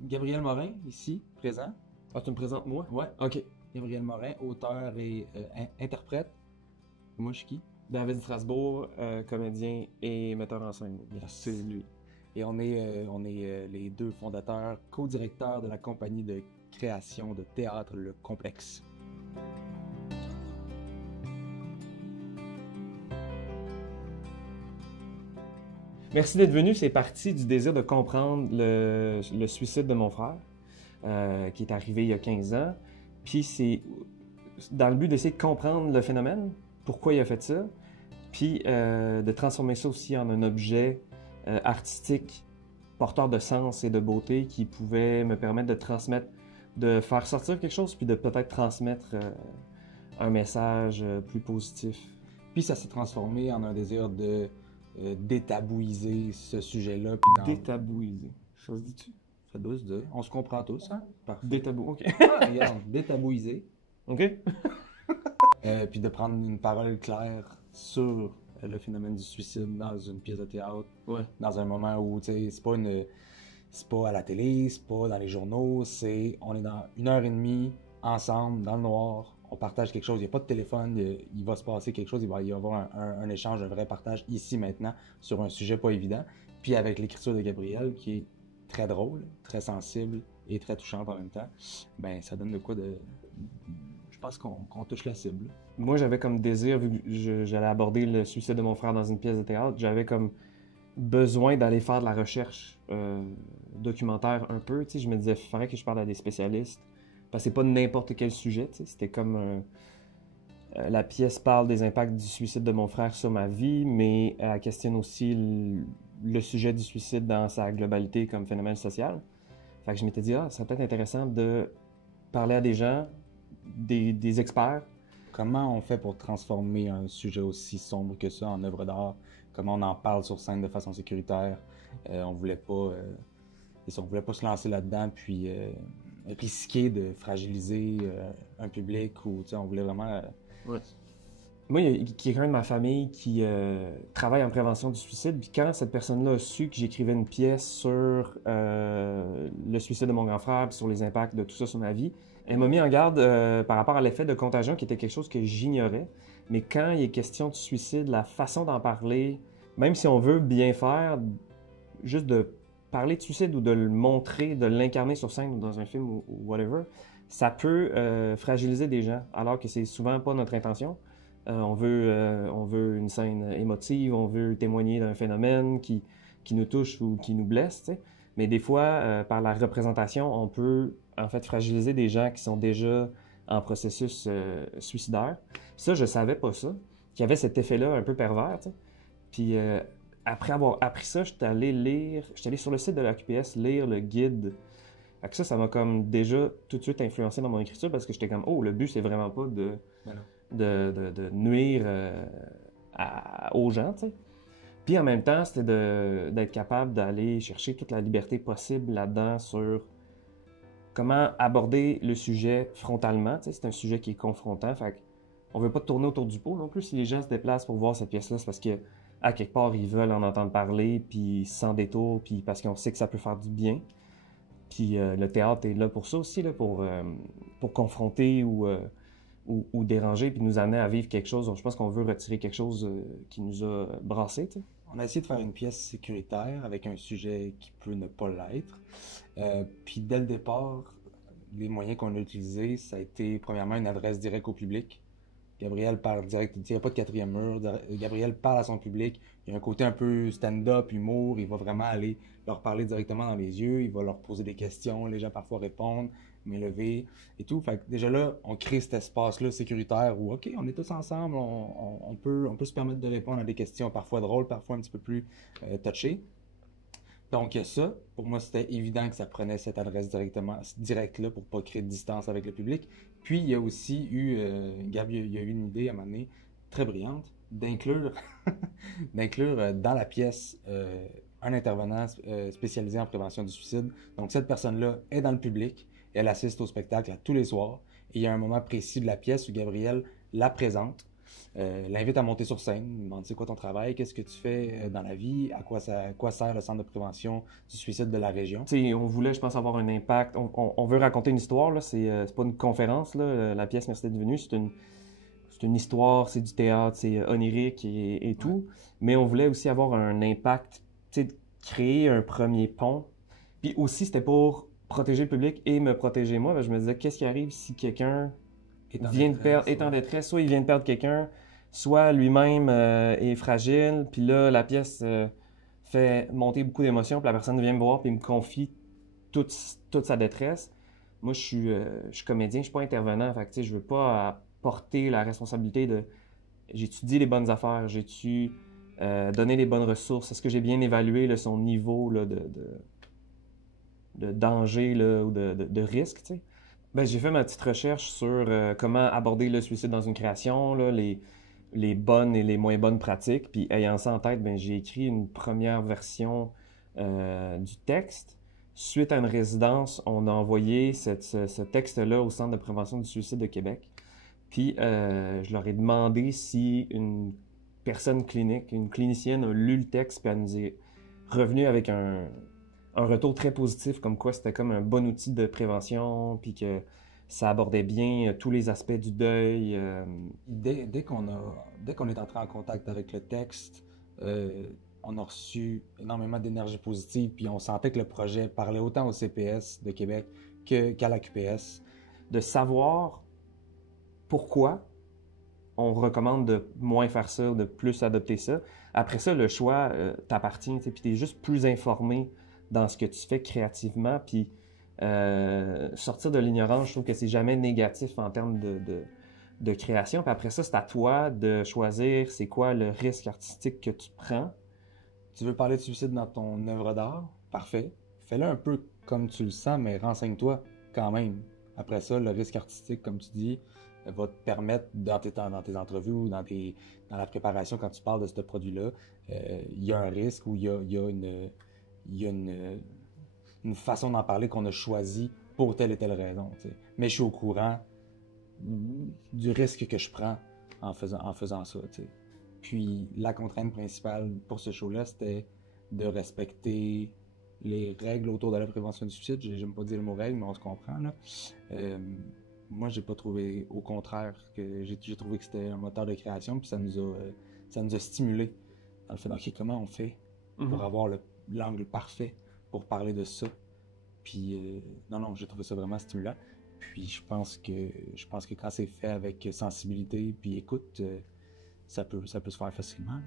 Gabriel Morin, ici, présent. Ah, tu me présentes moi? Ouais, Ok. Gabriel Morin, auteur et interprète. Moi, je suis qui? David Strasbourg, comédien et metteur en scène. Yes. C'est lui. Et on est les deux fondateurs, co-directeurs de la compagnie de création de théâtre Le Complexe. Merci d'être venu. C'est parti du désir de comprendre le suicide de mon frère, qui est arrivé il y a 15 ans. Puis c'est dans le but d'essayer de comprendre le phénomène, pourquoi il a fait ça, puis de transformer ça aussi en un objet artistique porteur de sens et de beauté qui pouvait me permettre de transmettre, de faire sortir quelque chose, puis de peut-être transmettre un message plus positif. Puis ça s'est transformé en un désir de détabouiser ce sujet-là. Détabouiser. Ça se dit-tu? Ça doit se dire. On se comprend tous, hein? Parfait. Détabou, ok. Ah, regarde, détabouiser. Ok. Puis de prendre une parole claire sur le phénomène du suicide dans une pièce de théâtre. Ouais. Dans un moment où, tu sais, c'est pas à la télé, c'est pas dans les journaux, on est dans 1h30 ensemble, dans le noir, on partage quelque chose, il n'y a pas de téléphone, il va se passer quelque chose, il va y avoir un échange, un vrai partage ici maintenant sur un sujet pas évident. Puis avec l'écriture de Gabriel, qui est très drôle, très sensible et très touchante en même temps, ben ça donne de quoi de... Je pense qu'on touche la cible. Moi, j'avais comme désir, vu que j'allais aborder le suicide de mon frère dans une pièce de théâtre, j'avais comme besoin d'aller faire de la recherche documentaire un peu. Tu sais, je me disais, il faudrait que je parle à des spécialistes. Parce que c'est pas n'importe quel sujet. Tu sais, c'était comme... la pièce parle des impacts du suicide de mon frère sur ma vie, mais elle questionne aussi le sujet du suicide dans sa globalité comme phénomène social. Fait que je m'étais dit, ça serait peut-être intéressant de parler à des gens, des experts. Comment on fait pour transformer un sujet aussi sombre que ça en œuvre d'art? Comment on en parle sur scène de façon sécuritaire? On voulait pas se lancer là-dedans puis risquer de fragiliser un public ou on voulait vraiment... Ouais. Moi, il y a quelqu'un de ma famille qui travaille en prévention du suicide. Puis quand cette personne-là a su que j'écrivais une pièce sur le suicide de mon grand frère, puis sur les impacts de tout ça sur ma vie, elle m'a mis en garde par rapport à l'effet de contagion, qui était quelque chose que j'ignorais. Mais quand il est question de suicide, la façon d'en parler, même si on veut bien faire, juste de parler de suicide ou de le montrer, de l'incarner sur scène ou dans un film ou whatever, ça peut fragiliser des gens, alors que c'est souvent pas notre intention. On veut une scène émotive, on veut témoigner d'un phénomène qui nous touche ou qui nous blesse, tu sais. Mais des fois, par la représentation, on peut en fait fragiliser des gens qui sont déjà en processus suicidaire. Ça, je savais pas ça, qu'il y avait cet effet-là un peu pervers, tu sais. Puis après avoir appris ça, j'étais allé sur le site de la QPS lire le guide. Fait que ça m'a comme déjà tout de suite influencé dans mon écriture parce que j'étais comme, le but c'est vraiment pas de nuire aux gens, tu sais. Puis en même temps, c'était d'être capable d'aller chercher toute la liberté possible là-dedans sur comment aborder le sujet frontalement. Tu sais, c'est un sujet qui est confrontant, fait qu'on veut pas tourner autour du pot non plus. Si les gens se déplacent pour voir cette pièce-là, c'est parce que à quelque part, ils veulent en entendre parler, puis sans détour, puis parce qu'on sait que ça peut faire du bien. Puis le théâtre est là pour ça aussi, là, pour confronter ou déranger, puis nous amener à vivre quelque chose. Donc, je pense qu'on veut retirer quelque chose qui nous a brassés. Tu sais. On a essayé de faire une pièce sécuritaire avec un sujet qui peut ne pas l'être. Puis dès le départ, les moyens qu'on a utilisés, ça a été premièrement une adresse directe au public. Gabriel parle direct, il n'y a pas de quatrième mur. Gabriel parle à son public. Il y a un côté un peu stand-up, humour. Il va vraiment aller leur parler directement dans les yeux. Il va leur poser des questions. Les gens parfois répondent, m'élever et tout. Fait que déjà là, on crée cet espace-là sécuritaire où, OK, on est tous ensemble. On peut se permettre de répondre à des questions parfois drôles, parfois un petit peu plus touchées. Donc ça, pour moi, c'était évident que ça prenait cette adresse directe-là pour pas créer de distance avec le public. Puis, il y a aussi eu, Gab, il y a eu une idée à un moment donné, très brillante, d'inclure dans la pièce un intervenant spécialisé en prévention du suicide. Donc, cette personne-là est dans le public, elle assiste au spectacle à tous les soirs, et il y a un moment précis de la pièce où Gabriel la présente. L'invite à monter sur scène, il demande c'est quoi ton travail, qu'est-ce que tu fais dans la vie, à quoi sert le centre de prévention du suicide de la région. Tu sais, on voulait, je pense, avoir un impact. On veut raconter une histoire, là. C'est pas une conférence, là. La pièce Merci d'être venu, c'est une histoire, c'est du théâtre, c'est onirique et Ouais. tout. Mais on voulait aussi avoir un impact, tu sais, créer un premier pont. Puis aussi, c'était pour protéger le public et me protéger moi. Ben, je me disais, qu'est-ce qui arrive si quelqu'un Et en vient de perdre, détresse, est en ouais. détresse, soit il vient de perdre quelqu'un, soit lui-même est fragile, puis là, la pièce fait monter beaucoup d'émotions, puis la personne vient me voir, puis me confie toute, toute sa détresse. Moi, je suis comédien, je suis pas intervenant, fait que, tu sais, je veux pas porter la responsabilité de j'ai-tu les bonnes affaires, j'ai-tu donné les bonnes ressources, est-ce que j'ai bien évalué là, son niveau là, de danger là, ou de risque, tu sais. Ben, j'ai fait ma petite recherche sur comment aborder le suicide dans une création, là, les bonnes et les moins bonnes pratiques. Puis ayant ça en tête, ben, j'ai écrit une première version du texte. Suite à une résidence, on a envoyé ce texte-là au Centre de prévention du suicide de Québec. Puis je leur ai demandé si une personne clinique, une clinicienne a lu le texte, puis elle nous est revenue avec un retour très positif, comme quoi c'était comme un bon outil de prévention, puis que ça abordait bien tous les aspects du deuil. Dès qu'on est entré en contact avec le texte, on a reçu énormément d'énergie positive, puis on sentait que le projet parlait autant au CPS de Québec qu'à la QPS. De savoir pourquoi on recommande de moins faire ça, de plus adopter ça. Après ça, le choix t'appartient, puis tu es juste plus informé dans ce que tu fais créativement, puis sortir de l'ignorance, je trouve que c'est jamais négatif en termes de création. Puis après ça, c'est à toi de choisir c'est quoi le risque artistique que tu prends. Tu veux parler de suicide dans ton œuvre d'art? Parfait. Fais-le un peu comme tu le sens, mais renseigne-toi quand même. Après ça, le risque artistique, comme tu dis, va te permettre dans tes entrevues ou dans la préparation quand tu parles de ce produit-là, il y a un risque ou il y a une façon d'en parler qu'on a choisi pour telle et telle raison. T'sais. Mais je suis au courant du risque que je prends en faisant ça. T'sais. Puis la contrainte principale pour ce show-là, c'était de respecter les règles autour de la prévention du suicide. J'aime pas dire le mot règle, mais on se comprend. Là. Euh, Moi, j'ai pas trouvé, au contraire, que j'ai trouvé que c'était un moteur de création, puis ça nous a stimulé dans le fait, ok, comment on fait pour avoir l'angle parfait pour parler de ça. Puis non, j'ai trouvé ça vraiment stimulant. Puis je pense que quand c'est fait avec sensibilité puis écoute, ça peut se faire facilement.